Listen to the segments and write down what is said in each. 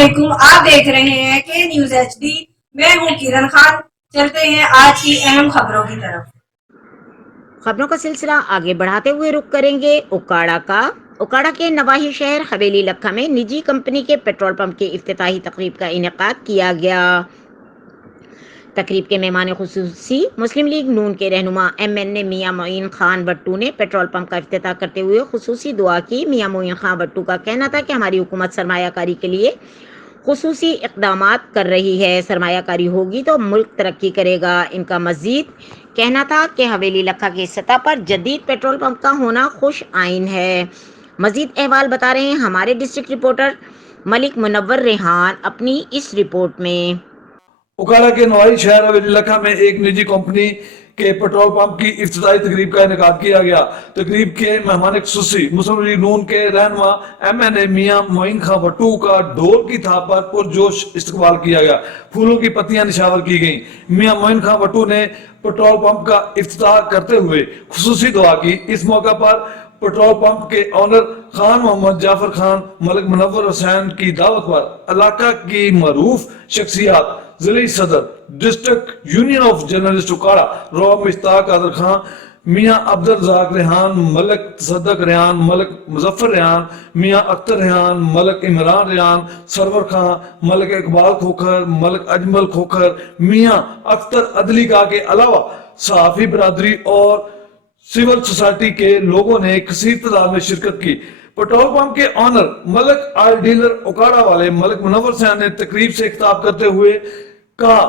अस्सलामुअलैकुम। आप देख रहे हैं के न्यूज HD। मैं हूं किरण खान। चलते हैं आज की अहम खबरों की तरफ। खबरों का सिलसिला आगे बढ़ाते हुए रुख करेंगे उकाड़ा के नवाही शहर हवेली लखा में निजी कंपनी के पेट्रोल पंप के इफ्तिताही तकरीब का इनेकाद किया गया। तकरीब के मेहमान खुसूसी मुस्लिम लीग नून के रहनुमा MNA मियां मोइन खान भट्टू ने पेट्रोल पंप का इफ्तिताह करते हुए खुसूसी दुआ की। मियां मोइन खान भट्टू का कहना था कि हमारी हुकूमत सरमायाकारी के लिए खुसूसी इक़दामात कर रही है, सरमायाकारी होगी तो मुल्क तरक्की करेगा। इनका मज़ीद कहना था कि हवेली लखा की सतह पर जदीद पेट्रोल पंप का होना खुश आइन है। मज़ीद अहवाल बता रहे हैं हमारे डिस्ट्रिक्ट रिपोर्टर मलिक मुनव्वर रेहान अपनी इस रिपोर्ट में। उकाड़ा के नवाही शहर हवेली लखा में एक निजी कंपनी के पेट्रोल पंप की इफ्तिताही तकरीब का इनेकाद किया गया। तकरीब के मेहमान खुसूसी मुस्लिम लीग नून के रहनुमा MNA मियां मोइन खान भट्टू का ढोल की थाप पर पुरजोश इस्तकबाल किया गया। फूलों की पत्तियां निशावर की गईं। मियां मोइन खान भट्टू ने पेट्रोल पंप का इफ्तिताह करते हुए खुसूसी दुआ की। इस मौका पर पेट्रोल पंप के ऑनर खान मोहम्मद जाफर खान मलिक मुनव्वर हुसैन की दावत पर इलाका की मरूफ शख्सियात जिले सदर district union of journalist Okara Rao Mushtaq Qadir Khan, Mian Abdul Razzaq Rehan, Malik Tasadduq Rehan, Malik Muzaffar Rehan, Mian Akhtar Rehan, Malik Imran Rehan, Sarwar Khan, Malik Iqbal Khokhar, Malik Ajmal Khokhar, Mian Akhtar अदलीगा के अलावा सहाफी बरादरी और सिविल सोसाइटी के लोगों ने कसीर तादाद में शिरकत की। पेट्रोल पंप के owner Malik oil dealer Okara वाले मलिक मुनव्वर हुसैन ने तकरीब से खिताब करते हुए कहा,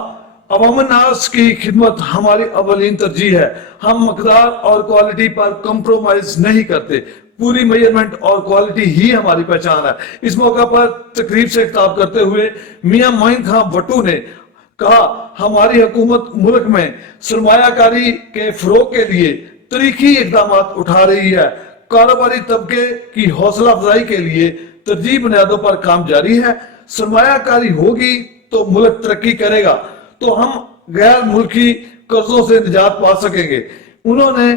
अवाम नास की खिदमत हमारी अवलीन तरजीह है। हम मकदार और क्वालिटी पर कंप्रोमाइज नहीं करते। पूरी मेजरमेंट और क्वालिटी ही हमारी पहचान है। इस मौका पर तकरीब से खिताब करते हुए मियां मोइन खान भट्टू ने कहा, हमारी हुकूमत मुल्क में सरमायाकारी के फरोग के लिए तरीकी इकदाम उठा रही है। कारोबारी तबके की हौसला अफजाई के लिए तरजीह बुनियादों पर काम जारी है। सरमायाकारी होगी तो मुल्क तरक्की करेगा, तो हम गैर मुल्की कर्जों से निजात पा सकेंगे। उन्होंने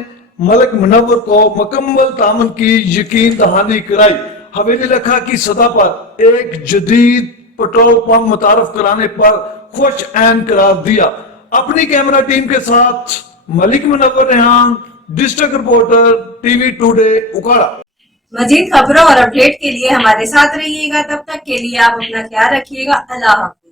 मलिक मुनव्वर को मुकम्मल तामन की यकीन दहानी कराई। हवेली लखा की सतह पर एक जदीद पेट्रोल पंप मुतारफ कराने पर खुश ऐन करार दिया। अपनी कैमरा टीम के साथ Malik Munawwar Rehan, district reporter TV today Okara. मजीद खबरों और अपडेट के लिए हमारे साथ रहिएगा। तब तक के लिए आप अपना ख्याल रखिएगा। अल्लाह हाफ़िज़।